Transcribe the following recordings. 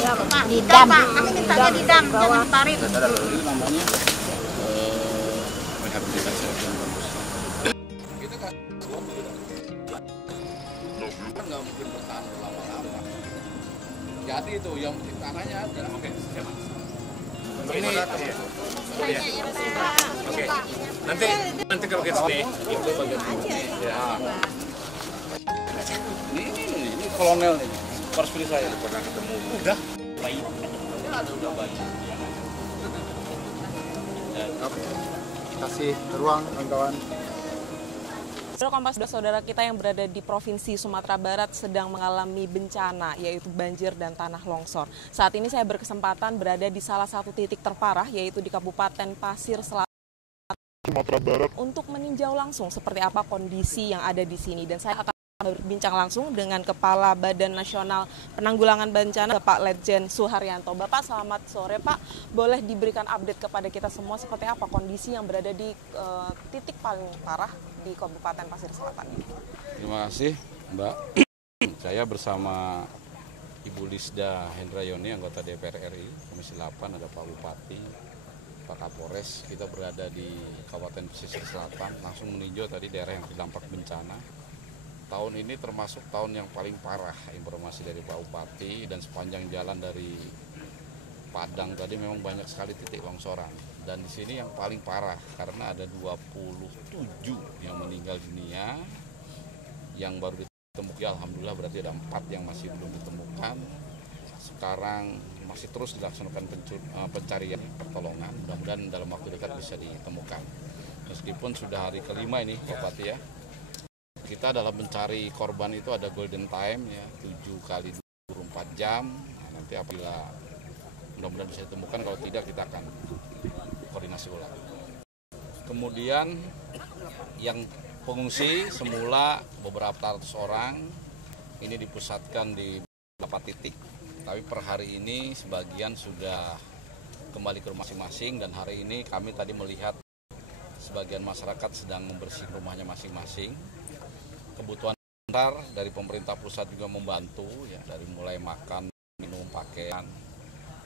Pak, didam, Pak. Kami mintanya didam, jangan ditarik. Ini namanya rehabilitasi yang bagus. Kita kan nggak mungkin bertahan lama-lama. Jadi itu yang penting tanahnya ada. Oke, siapa? Ini Oke. Nanti kalau kita stay itu bagian ya. Ini kolonel nih. Harus pilih saya. Pernah ketemu. Udah. Bayi. Udah bayi. Kasih ruang kawan-kawan. Saudara Kompas, saudara kita yang berada di Provinsi Sumatera Barat sedang mengalami bencana, yaitu banjir dan tanah longsor. Saat ini saya berkesempatan berada di salah satu titik terparah, yaitu di Kabupaten Pasir Selatan, Sumatera Barat. untuk meninjau langsung seperti apa kondisi yang ada di sini. Dan saya akan berbincang langsung dengan Kepala Badan Nasional Penanggulangan Bencana, Pak Letjen Suharyanto. Bapak, selamat sore Pak. Boleh diberikan update kepada kita semua seperti apa kondisi yang berada di titik paling parah di Kabupaten Pasir Selatan ini? Terima kasih, Mbak. Saya bersama Ibu Lisda Hendrayoni, anggota DPR RI, Komisi 8, ada Pak Bupati, Pak Kapolres. Kita berada di Kabupaten Pesisir Selatan, langsung meninjau tadi daerah yang terdampak bencana. Tahun ini termasuk tahun yang paling parah, informasi dari Pak Bupati, dan sepanjang jalan dari Padang tadi memang banyak sekali titik longsoran. Dan di sini yang paling parah karena ada 27 yang meninggal dunia, yang baru ditemukan, alhamdulillah berarti ada 4 yang masih belum ditemukan. Sekarang masih terus dilaksanakan pencarian, pertolongan, mudah-mudahan dalam waktu dekat bisa ditemukan. Meskipun sudah hari kelima ini Pak Bupati ya, kita dalam mencari korban itu ada golden time ya, 7 kali 24 jam. Nah, nanti apabila mudah-mudahan bisa ditemukan, kalau tidak kita akan koordinasi ulang. Kemudian yang pengungsi semula beberapa ratus orang ini dipusatkan di beberapa titik, tapi per hari ini sebagian sudah kembali ke rumah masing-masing, dan hari ini kami tadi melihat sebagian masyarakat sedang membersihkan rumahnya masing-masing. Kebutuhan dasar dari pemerintah pusat juga membantu ya, dari mulai makan, minum, pakaian.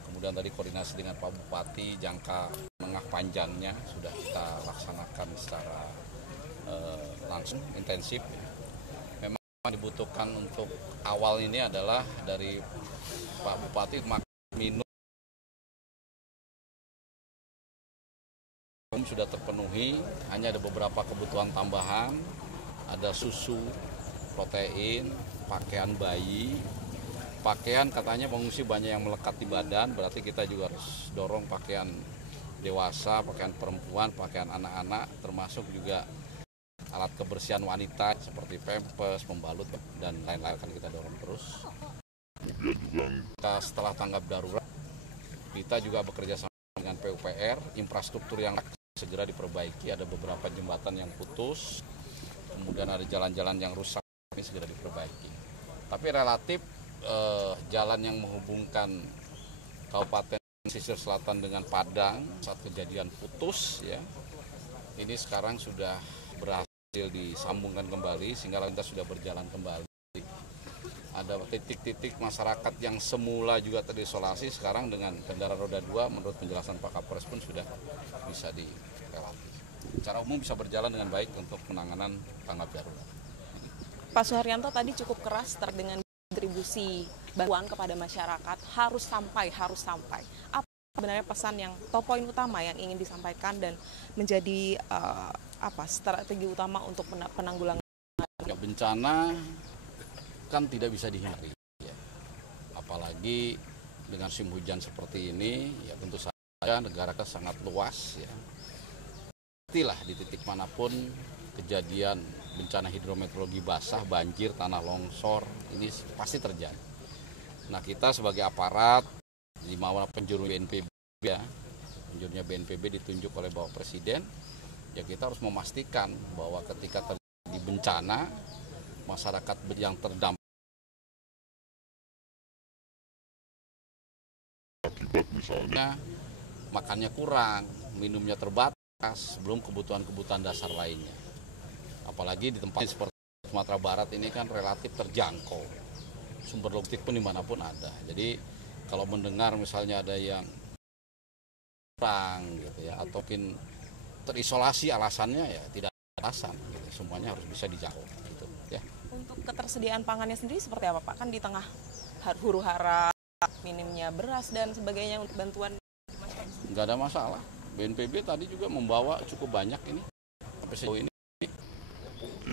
Kemudian tadi koordinasi dengan Pak Bupati, jangka menengah panjangnya sudah kita laksanakan secara langsung intensif. Memang dibutuhkan untuk awal ini adalah dari Pak Bupati makan, minum sudah terpenuhi, hanya ada beberapa kebutuhan tambahan. Ada susu, protein, pakaian bayi. Pakaian katanya pengungsi banyak yang melekat di badan, berarti kita juga harus dorong pakaian dewasa, pakaian perempuan, pakaian anak-anak, termasuk juga alat kebersihan wanita seperti pampers, pembalut, dan lain-lain akan kita dorong terus. Setelah tanggap darurat, kita juga bekerja sama dengan PUPR, infrastruktur yang segera diperbaiki, ada beberapa jembatan yang putus, kemudian ada jalan-jalan yang rusak, ini segera diperbaiki. Tapi relatif jalan yang menghubungkan Kabupaten Pesisir Selatan dengan Padang saat kejadian putus ya, ini sekarang sudah berhasil disambungkan kembali sehingga lintas sudah berjalan kembali. Ada titik-titik masyarakat yang semula juga terisolasi, sekarang dengan kendaraan roda 2 menurut penjelasan Pak Kapolres pun sudah bisa direlatif. Secara umum bisa berjalan dengan baik untuk penanganan tanggap darurat. Pak Suharyanto tadi cukup keras terkait dengan distribusi bantuan kepada masyarakat, harus sampai. Apa sebenarnya pesan yang poin utama yang ingin disampaikan dan menjadi strategi utama untuk penanggulangan? Ya, bencana kan tidak bisa dihindari, ya. Apalagi dengan musim hujan seperti ini, ya tentu saja negara kita sangat luas, ya. Pastilah di titik manapun kejadian bencana hidrometeorologi basah, banjir, tanah longsor, ini pasti terjadi. Nah, kita sebagai aparat, di bawah penjuru BNPB, ya, penjurunya BNPB ditunjuk oleh Bapak Presiden, ya kita harus memastikan bahwa ketika terjadi bencana, masyarakat yang terdampak akibat misalnya makannya kurang, minumnya terbatas, belum kebutuhan-kebutuhan dasar lainnya. Apalagi di tempat seperti Sumatera Barat ini kan relatif terjangkau, sumber logistik pun dimanapun ada. Jadi kalau mendengar misalnya ada yang kurang gitu ya, atau mungkin terisolasi alasannya ya tidak ada alasan, gitu. Semuanya harus bisa dijawab gitu ya. Untuk ketersediaan pangannya sendiri seperti apa Pak? Kan di tengah huru-hara, minimnya beras dan sebagainya untuk bantuan. Nggak ada masalah. BNPB tadi juga membawa cukup banyak ini. Sampai sejauh ini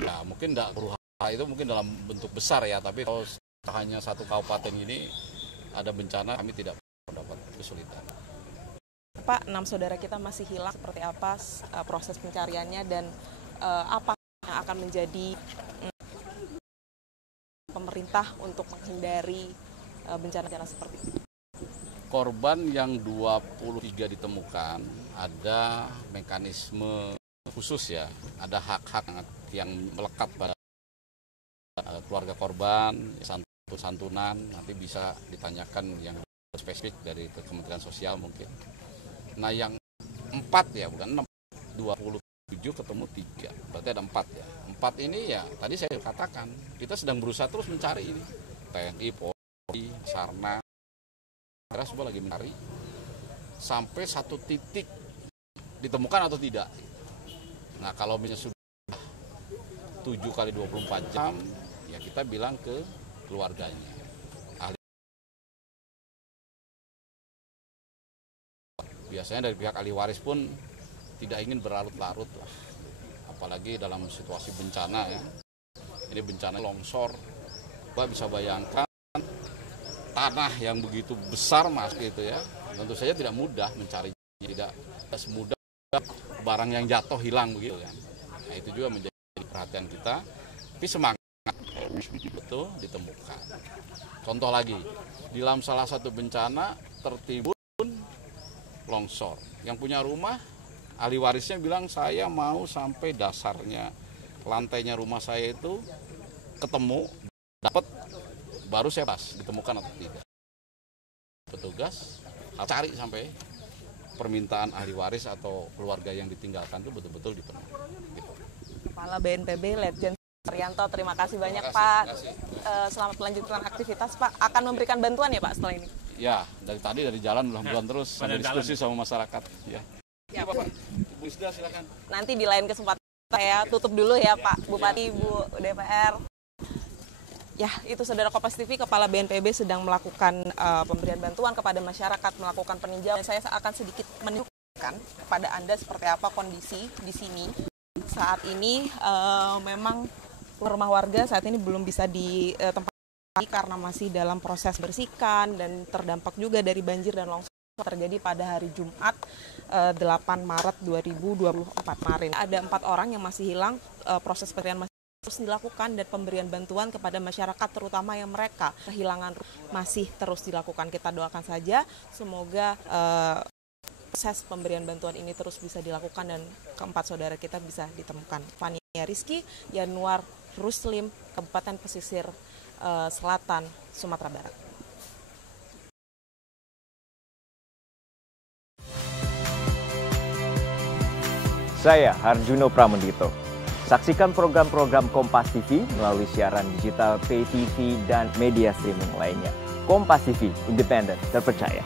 ya mungkin tidak huru-hara itu mungkin dalam bentuk besar ya, tapi kalau hanya satu kabupaten ini ada bencana, kami tidak mendapat kesulitan. Pak, 6 saudara kita masih hilang, seperti apa proses pencariannya dan apa yang akan menjadi pemerintah untuk menghindari bencana-bencana seperti itu? Korban yang 23 ditemukan, ada mekanisme khusus ya, ada hak-hak yang melekat pada keluarga korban, santunan, nanti bisa ditanyakan yang spesifik dari Kementerian Sosial mungkin. Nah yang 4 ya, bukan 6, 27 ketemu 3, berarti ada 4 ya. 4 ini ya tadi saya katakan, kita sedang berusaha terus mencari ini. TNI, Polri, Sarna, semua lagi mencari sampai satu titik ditemukan atau tidak. Nah kalau misalnya sudah 7 kali 24 jam, ya kita bilang ke keluarganya. Biasanya dari pihak ahli waris pun tidak ingin berlarut-larut lah. Apalagi dalam situasi bencana ya. Ini bencana longsor. Bapak bisa bayangkan tanah yang begitu besar mas gitu ya. Tentu saja tidak mudah mencarinya, tidak semudah barang yang jatuh hilang begitu kan. Nah itu juga menjadi perhatian kita. Tapi semangat itu ditemukan. Contoh lagi, di dalam salah satu bencana tertimbun longsor. Yang punya rumah, ahli warisnya bilang saya mau sampai dasarnya, lantainya rumah saya itu ketemu, dapat, baru saya pas ditemukan atau tidak. Petugas cari sampai permintaan ahli waris atau keluarga yang ditinggalkan itu betul-betul dipenuhi. Gitu. Kepala BNPB Letjen Suharyanto, terima kasih banyak Pak. Selamat melanjutkan aktivitas Pak. Akan memberikan bantuan ya Pak setelah ini? Ya, dari jalan belum terus sambil diskusi sama masyarakat. Ya. Ya Bapak, Bu Isda silakan. Nanti di lain kesempatan saya tutup dulu ya Pak Bupati, Bu DPR. Ya, itu saudara Kompas TV, Kepala BNPB sedang melakukan pemberian bantuan kepada masyarakat, melakukan peninjauan. Saya akan sedikit menunjukkan kepada Anda seperti apa kondisi di sini. Saat ini memang rumah warga saat ini belum bisa ditempati karena masih dalam proses bersihkan dan terdampak juga dari banjir dan longsor terjadi pada hari Jumat 8 Maret 2024 kemarin. Ada 4 orang yang masih hilang, proses pencarian masih terus dilakukan dan pemberian bantuan kepada masyarakat terutama yang mereka kehilangan masih terus dilakukan. Kita doakan saja semoga proses pemberian bantuan ini terus bisa dilakukan dan keempat saudara kita bisa ditemukan. Fania Rizky, Yanuar Ruslim, Kabupaten Pesisir Selatan, Sumatera Barat. Saya Harjuno Pramendito. Saksikan program-program Kompas TV melalui siaran digital, pay TV, dan media streaming lainnya. Kompas TV, independen, terpercaya.